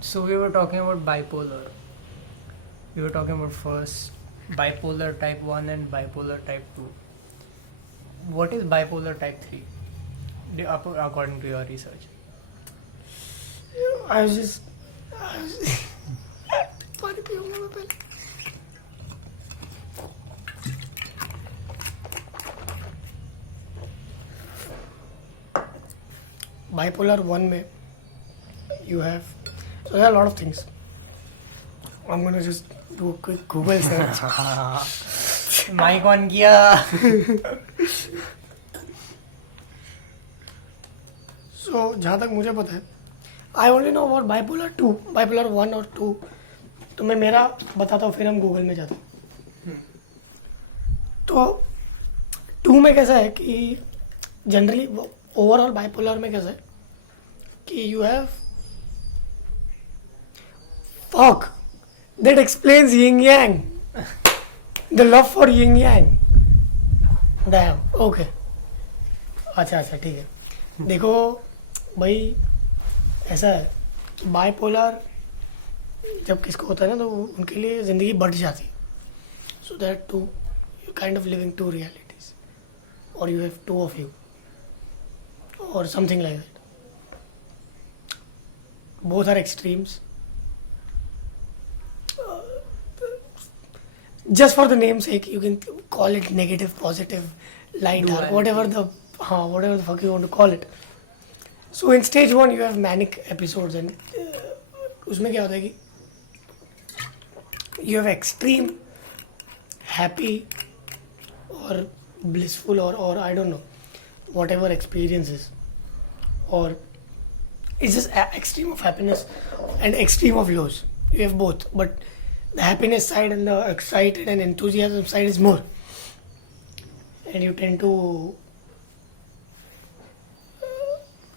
So we were talking about bipolar. We were talking about first bipolar type 1 and bipolar type 2. What is bipolar type 3 according to your research? I was just पानी पीऊंगा मैं पहले. Bipolar 1 में you have, so there are a lot of things. I'm gonna just do a quick Google search. Mike on किया. So जहाँ तक मुझे पता है, I only know about bipolar 2, bipolar 1 और 2. तो मैं मेरा बताता हूँ, फिर हम गूगल में जाते हैं. तो 2 में कैसा है कि जनरली ओवरऑल बाइपोलर में कैसा है कि you have fuck that explains Ying Yang, the love for Ying Yang. Dam, okay, अच्छा ठीक है. देखो भाई, ऐसा है कि बाइपोलर जब किसको होता है ना, तो उनके लिए ज़िंदगी बढ़ जाती है. So that to you kind of living to realities, और you have to of you, or something like that. Both are extremes. Just for the namesake, you can call it negative, positive, light, dark, whatever the fuck you want to call it. So in stage 1 you have manic episodes, and उसमें क्या होता है कि you have extreme happy or blissful or I don't know, whatever experiences, or it's just extreme of happiness and extreme of lows. You have both, but the happiness side and the excited and enthusiasm side is more, and you tend to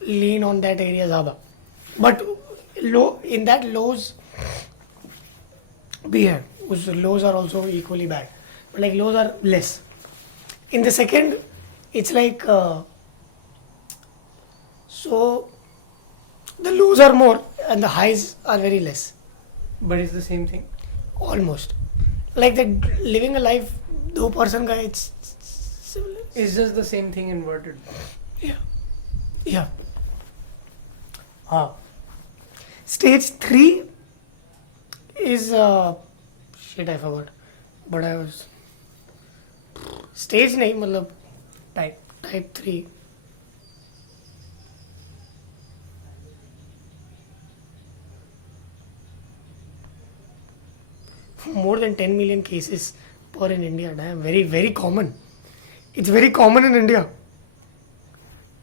lean on that area ज़्यादा. But low in that lows भी है, उस lows are also equally bad, but like lows are less. In the second, it's like so the lows are more and the highs are very less. But it's the same thing. Almost like that living a life दो person का, it's similar. It's just the same thing inverted. Yeah. हाँ. Stage 3 is shit, I forgot, but I was stage नहीं, मतलब type 3. More than 10 million cases per in India. Damn, very, very common. It's very common in India.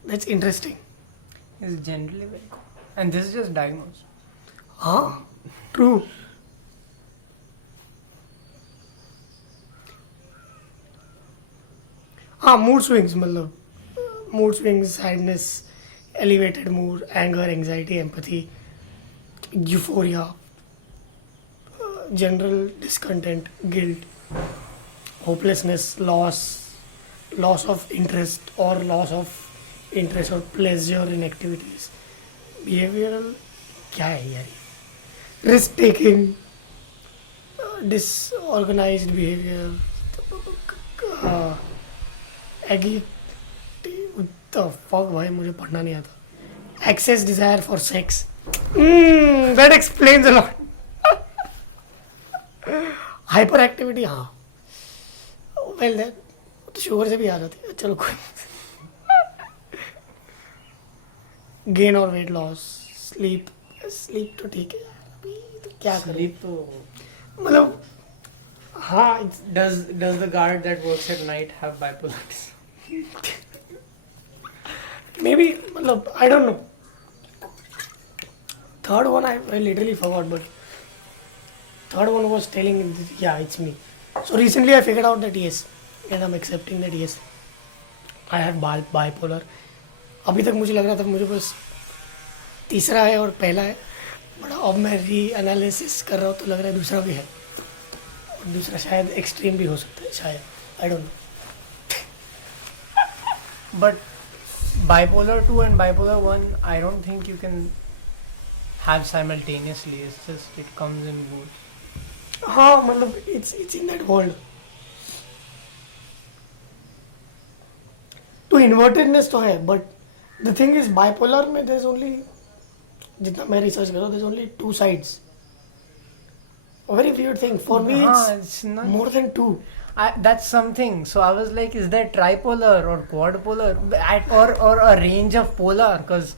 That's interesting. It's generally very common. And this is just diagnosed. True. Mood swings, मतलब mood swings, sadness, elevated mood, anger, anxiety, empathy, euphoria, general discontent, guilt, hopelessness, loss of interest or pleasure in activities, behavioral, क्या है यार, risk taking, disorganized behavior, what the fuck भाई, मुझे पढ़ना नहीं आता. Excess desire for sex. That explains a lot. Hyperactivity, हाँ. Well, that तो शुगर से भी आ जाती है. चलो कोई. Gain or weight loss, sleep तो ठीक है. अभी तो क्या करें? Sleep तो मतलब हाँ. Does the guard that works at night have bipolar disorder? Maybe, मतलब I don't know. Third one I literally forgot, but third one was telling, yeah, it's me. So recently I figured out that yes, and I'm accepting that yes, I have bipolar. अभी तक मुझे लग रहा था मुझे बस तीसरा है और पहला है, बट अब मैं री-एनालिसिस कर रहा हूँ तो लग रहा है दूसरा भी है, और दूसरा शायद एक्सट्रीम भी हो सकता है, शायद, I don't know. But bipolar 2 and bipolar 1, I don't think you can have simultaneously. It's just it comes and goes. हाँ मतलब it's in that world. तो इन्वर्टेडनेस तो है but the thing is bipolar में देयर इज ओनली जितना मैं research कर रहा हूँ there is only two sides a very weird thing for me it's not more than two. that's something. So I was like, is there tripolar or quadpolar or a range of polar? Because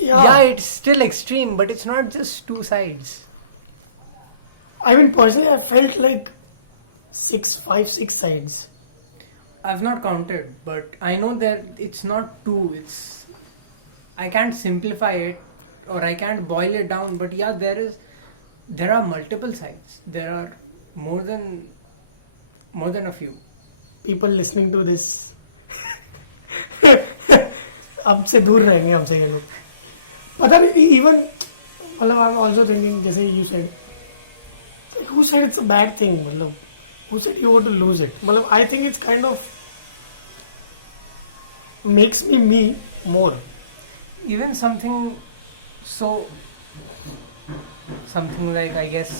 yeah, it's still extreme, but it's not just two sides. I mean personally I felt like 6 sides. I've not counted, but I know that it's not two. I can't simplify it or I can't boil it down, but yeah, there are multiple sides. There are more than a few. People listening to this हमसे दूर रहेंगे हमसे ये लोग पता नहीं even मतलब I am also thinking जैसे you said who said it's a bad thing मतलब who said you want to lose it मतलब I think it's kind of makes me more. Even something like, I guess,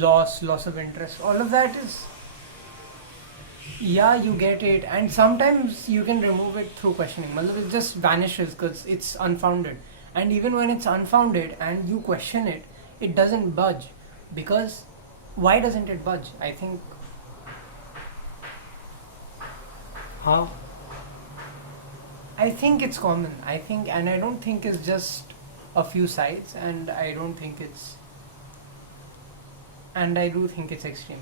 loss of interest, all of that is, yeah, you get it, and sometimes you can remove it through questioning. Matlab, it just vanishes because it's unfounded, and even when it's unfounded and you question it, it doesn't budge. Because why doesn't it budge? I think How? I think it's common. And I don't think it's just a few sides, and I do think it's extreme.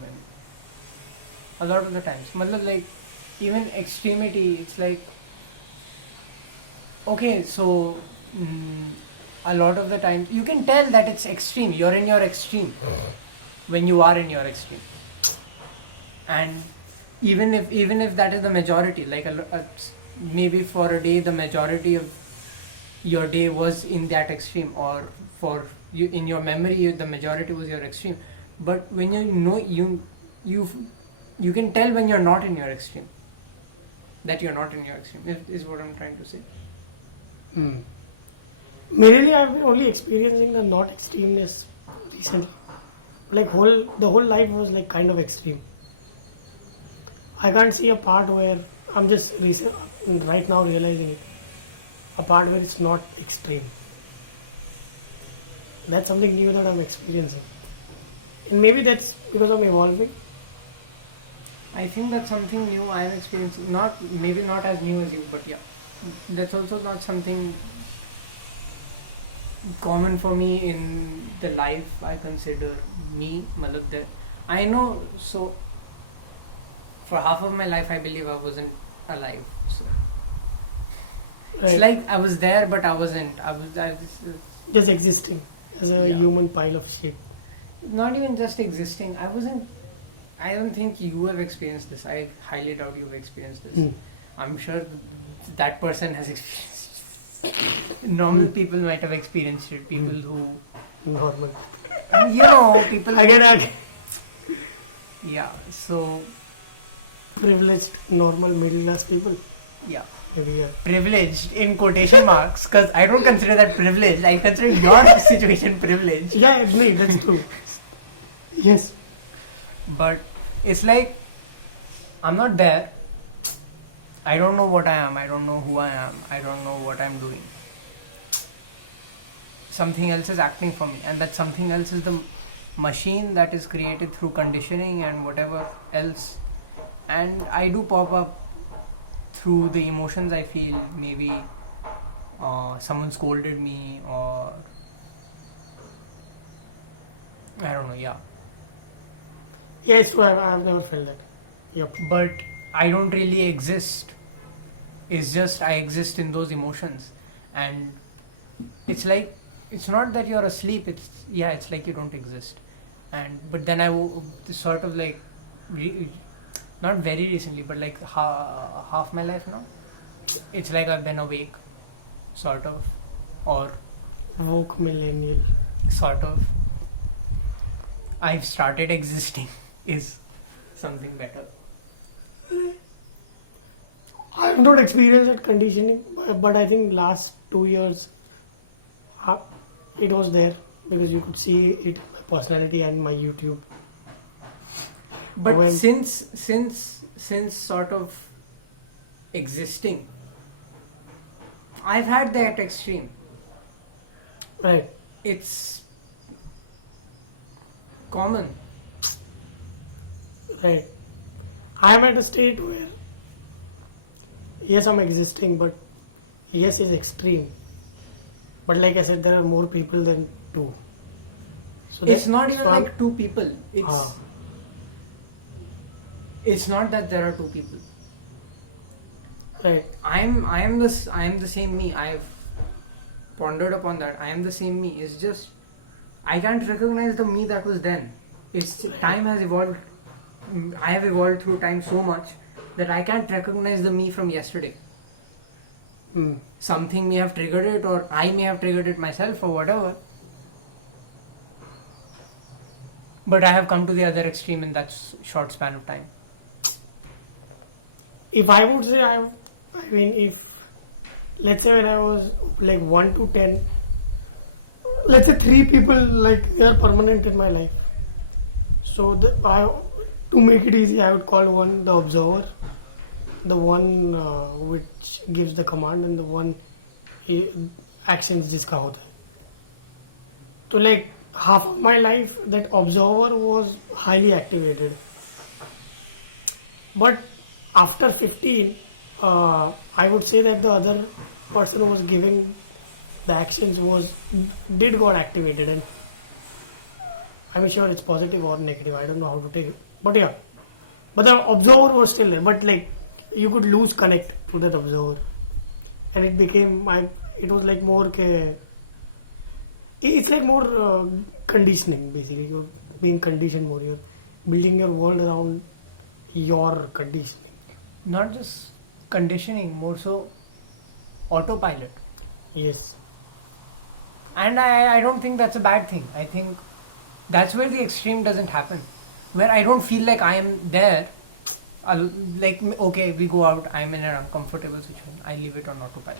A lot of the times, matlab, like, even extremity, it's like, okay, so a lot of the times you can tell that it's extreme. You're in your extreme when you are in your extreme, and even if that is the majority, like maybe for a day the majority of your day was in that extreme, or for you in your memory the majority was your extreme, but when you can tell when you're not in your extreme, that you're not in your extreme, is what I'm trying to say. मेरे लिए I've been only experiencing the not extremeness recently. Like the whole life was like kind of extreme. I can't see a part where I'm just right now realizing it. A part where it's not extreme. That's something new that I'm experiencing. And maybe that's because I'm evolving. I think that's something new I'm experiencing. Maybe not as new as you, but yeah, that's also not something common for me in the life I consider me. I know, so for half of my life I believe I wasn't alive. So it's Right. like I was there, but I wasn't. I was Just existing as a Yeah. human pile of shit. not even just existing. I wasn't. I don't think you have experienced this. I highly doubt you've experienced this. Hmm. I'm sure that person has experienced it. Normal people might have experienced it. People who, Normal. people. I get that. Yeah. So Privileged, normal, middle class people. yeah, Maybe yeah. privileged in quotation marks, because I don't consider that privileged. I consider your situation privileged. Yeah, I agree. That's true. Yes. But it's like I'm not there. I don't know what I am. I don't know who I am. I don't know what I'm doing. Something else is acting for me, and that something else is the machine that is created through conditioning and whatever else. And I do pop up through the emotions I feel. Maybe someone scolded me, or I don't know. Yeah. Yeah, it's true. I've never felt that. Yep. But I don't really exist. It's just I exist in those emotions, and it's like, it's not that you're asleep. It's like you don't exist. And but then I sort of like not very recently, but like half my life now, it's like I've been awake, sort of, or Woke millennial. sort of. I've started existing is something better. I've not experienced that conditioning, but I think last 2 years it was there because you could see it, my personality and my YouTube. But When- since sort of existing, I've had that extreme. Right. It's common. Right. I'm at a state where yes, I'm existing, but yes is extreme. But like I said, there are more people than two. So It's not so even I'm- like two people. Ah. It's not that there are two people. Right. I am the same me. I've pondered upon that. I am the same me. It's just I can't recognize the me that was then. It's time has evolved. I have evolved through time so much that I can't recognize the me from yesterday. Mm. Something may have triggered it, or I may have triggered it myself, or whatever. But I have come to the other extreme in that short span of time. If I would say I mean, if let's say when I was like 1 to 10, let's say 3 people like they are permanent in my life. So to make it easy, I would call one the observer, the one which gives the command, and the one actions जिसका होता है. So like half of my life, that observer was highly activated. But after 15, I would say that the other person who was giving the actions did got activated, and I'm sure it's positive or negative. I don't know how to take it, but yeah. But the observer was still there. But like you could lose connect to that observer, and it became it was like more it's like more conditioning basically. You're being conditioned more. You're building your world around your conditioning. Not just conditioning, more so autopilot. Yes. And I don't think that's a bad thing. I think that's where the extreme doesn't happen. Where I don't feel like I am there. Like, okay, we go out, I'm in an uncomfortable situation. I leave it on autopilot.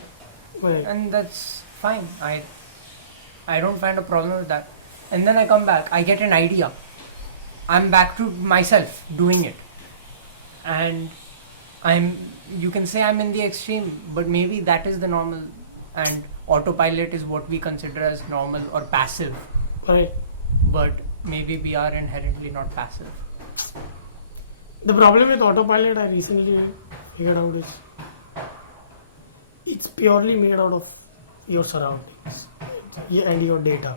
Right. And that's fine. I don't find a problem with that. And then I come back, I get an idea. I'm back to myself doing it. And you can say I'm in the extreme, but maybe that is the normal, and autopilot is what we consider as normal or passive. Right. But maybe we are inherently not passive. The problem with autopilot, I recently figured out, is it's purely made out of your surroundings and your data,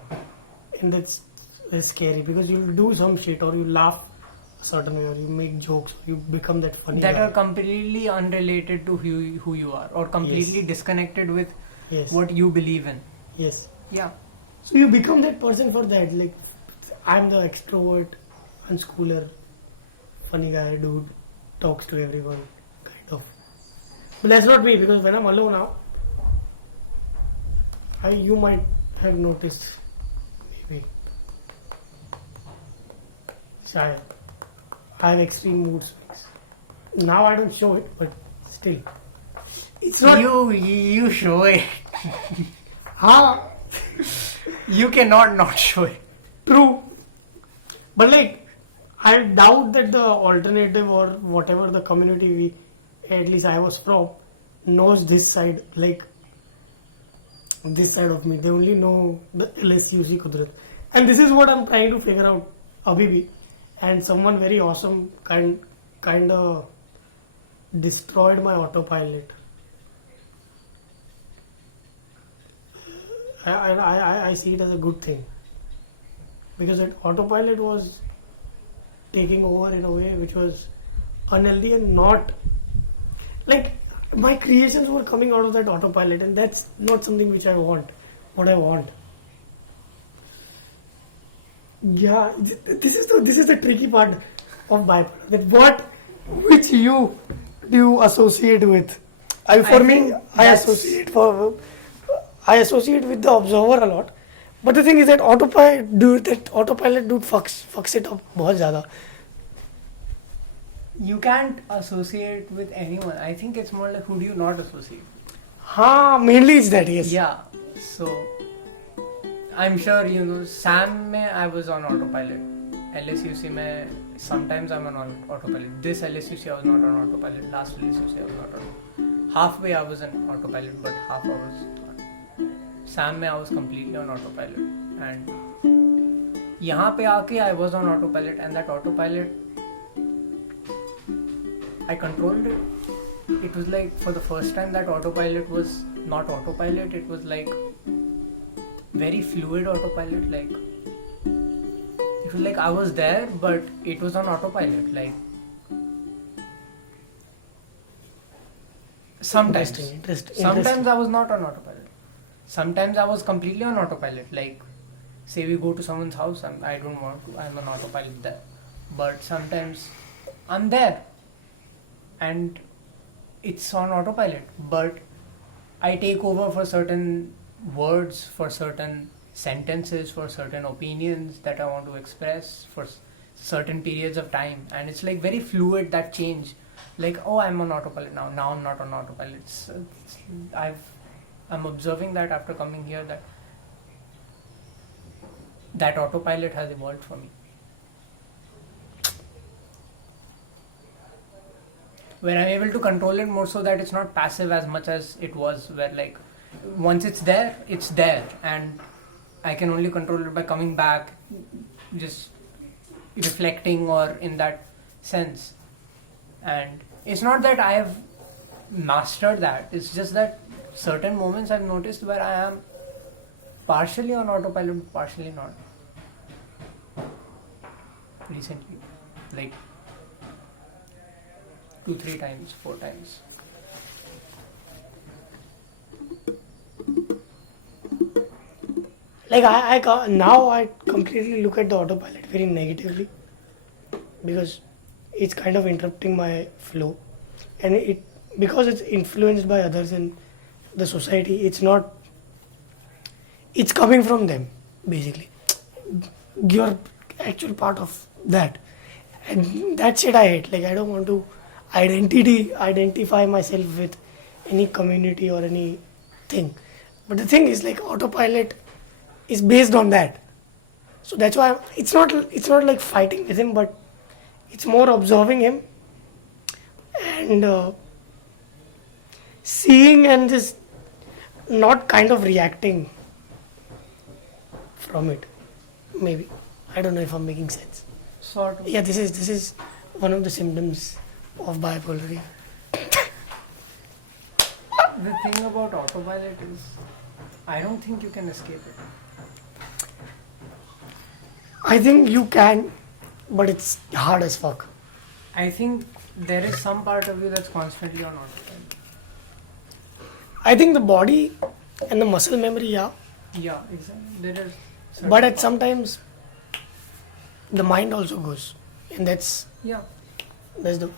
and that's scary because you'll do some shit or you laugh a certain way or you make jokes, or you become that funny That guy. are completely unrelated to who you are, or completely Yes. disconnected with Yes. what you believe in. Yes. Yeah. So you become that person for that. Like, I'm the extrovert, unschooler, funny guy, dude, talks to everyone, kind of. But that's not me, because when I'm alone now, you might have noticed, maybe. I have extreme mood swings. Now I don't show it, but still. It's not. You show it. Ah, You cannot not show it. true. But like, I doubt that the alternative or whatever the community at least I was from, knows this side, like this side of me. They only know the LSUC Kudrat. And this is what I'm trying to figure out, abhi bhi. And someone very awesome kind of destroyed my autopilot. I see it as a good thing, because that autopilot was taking over in a way which was unhealthy and not like my creations were coming out of that autopilot, and that's not something which I want. What I want. Yeah, this is the tricky part of bipolar. That which you do you associate with? For me, think I that's- associate with the observer a lot. But the thing is that autopilot dude fucks it up बहुत ज़्यादा. You can't associate with anyone. I think it's more like, who do you not associate with? हाँ, mainly it's that, yes. Yeah. So I'm sure you know. Sam में I was on autopilot. LSUC में sometimes I'm on autopilot. This LSUC I was not on autopilot. Last LSUC I was not on. Halfway I was on autopilot, but half I was not. Sam में I was completely on autopilot. And यहाँ पे आके I was on autopilot, and that autopilot I controlled it. It was like for the first time that autopilot was not autopilot. It was like very fluid autopilot. Like it was like I was there, but it was on autopilot. Like sometimes, sometimes I was not on autopilot. Sometimes I was completely on autopilot. Like say we go to someone's house, and I don't want to. I'm on autopilot there. But sometimes I'm there, and it's on autopilot. But I take over for certain words, for certain sentences, for certain opinions that I want to express for certain periods of time, and it's like very fluid, that change. Like, oh, I'm on autopilot now. Now I'm not on autopilot. I'm observing that after coming here, that autopilot has evolved for me. Where I'm able to control it more, so that it's not passive as much as it was, where like once it's there, and I can only control it by coming back, just reflecting, or in that sense. And it's not that I have mastered that, it's just that certain moments I've noticed where I am partially on autopilot, partially not. Recently, like 2, 3 times, 4 times. Like now I completely look at the autopilot very negatively, because it's kind of interrupting my flow, and because it's influenced by others and the society. It's coming from them basically. You're actual part of that, and that shit I hate. Like I don't want to identify myself with any community or anything. But the thing is, like, autopilot is based on that, so that's why it's not like fighting with him, but it's more observing him and seeing and just not kind of reacting from it. Maybe I don't know if I'm making sense. Sort of. Yeah, this is one of the symptoms of bipolar. The thing about autopilot is, I don't think you can escape it. I think you can, but it's hard as fuck. I think there is some part of you that's constantly on autopilot. I think the body and the muscle memory, yeah. Yeah, exactly. There is. But at sometimes the mind also goes, and that's Yeah. the.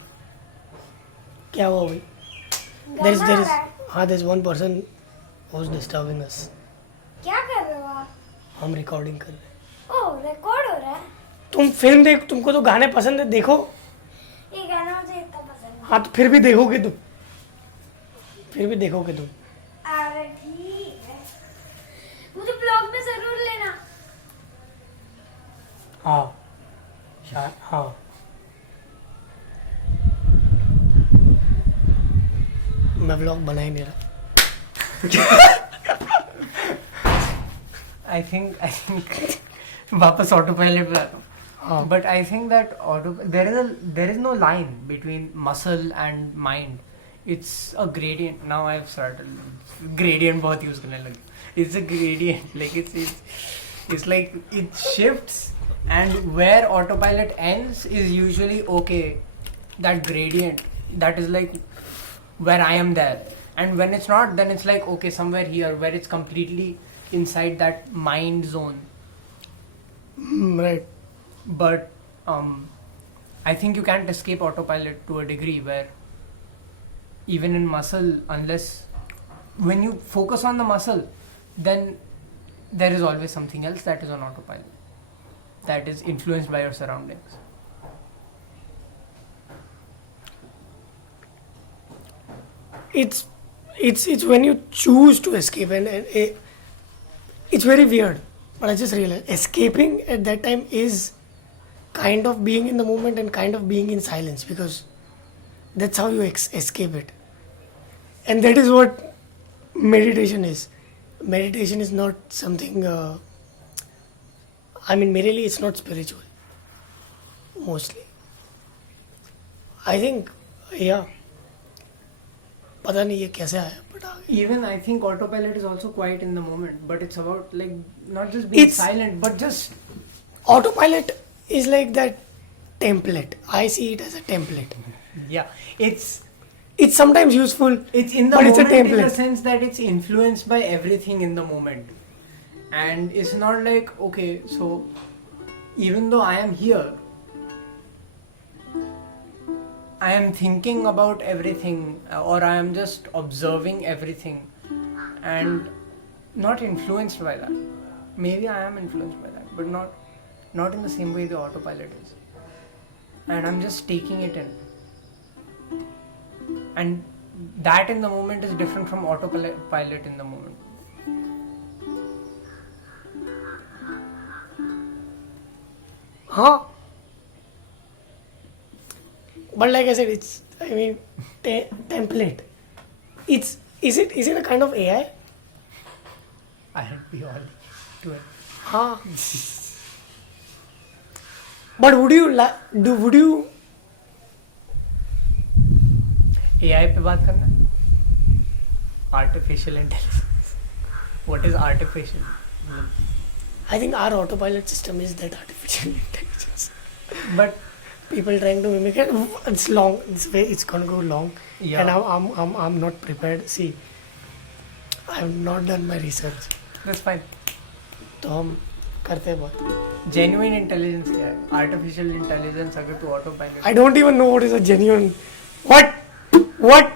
क्या हुआ भाई? There's one person who's disturbing us. क्या कर रहे हो आप? हम recording कर रहे हैं. ओह, रिकॉर्ड हो रहा है? तुम फिल्म देख, तुमको तो गाने पसंद है, देखो. ये गाना मुझे इतना पसंद है. हाँ तो फिर भी देखोगे तुम. अरे ठीक है. मुझे ब्लॉग में जरूर लेना. हाँ. हाँ. मैं ब्लॉग बना ही नहीं रहा. I think वापस autopilot पे आता हूँ. हाँ. But I think that there is no line between muscle and mind. It's a gradient. Now I've started gradient बहुत use करने लगा. It's a gradient. Like it's like it shifts, and where autopilot ends is usually okay. That gradient, that is like where I am there. And when it's not, then it's like okay, somewhere here where it's completely inside that mind zone. Right. But I think you can't escape autopilot to a degree, where even in muscle, unless when you focus on the muscle, then there is always something else that is on autopilot, that is influenced by your surroundings. It's when you choose to escape, and it's very weird. But I just realized escaping at that time is kind of being in the moment and kind of being in silence, because that's how you escape it. And that is what meditation is. Meditation is not something, merely it's not spiritual. Mostly. I think, yeah. पता नहीं ये कैसे आया, but आ गया. Even I think autopilot is also quiet in the moment, but it's about like not just being It's- silent, but just Autopilot is like that template. I see it as a template. yeah. It's sometimes useful, It's in the but it's a moment in the template. sense that it's influenced by everything in the moment, and it's not like okay, so even though I am here, I am thinking about everything, or I am just observing everything, and not influenced by that. Maybe I am influenced by that, but not in the same way the autopilot is. And I'm just taking it in. And that in the moment is different from autopilot in the moment. Huh? But like I said, it's template. Is it a kind of AI? I'll be all to it. Huh? But would you AI पे बात करना है? Artificial intelligence. What is artificial? I think our autopilot system is that artificial intelligence. But People trying to mimic it. It's long. It's gonna go long. yeah, And I'm not prepared. See, I have not done my research. that's fine. तो हम करते हैं बहुत. Genuine intelligence क्या है? Artificial intelligence अगर तू autopilot I don't even know what is a genuine. What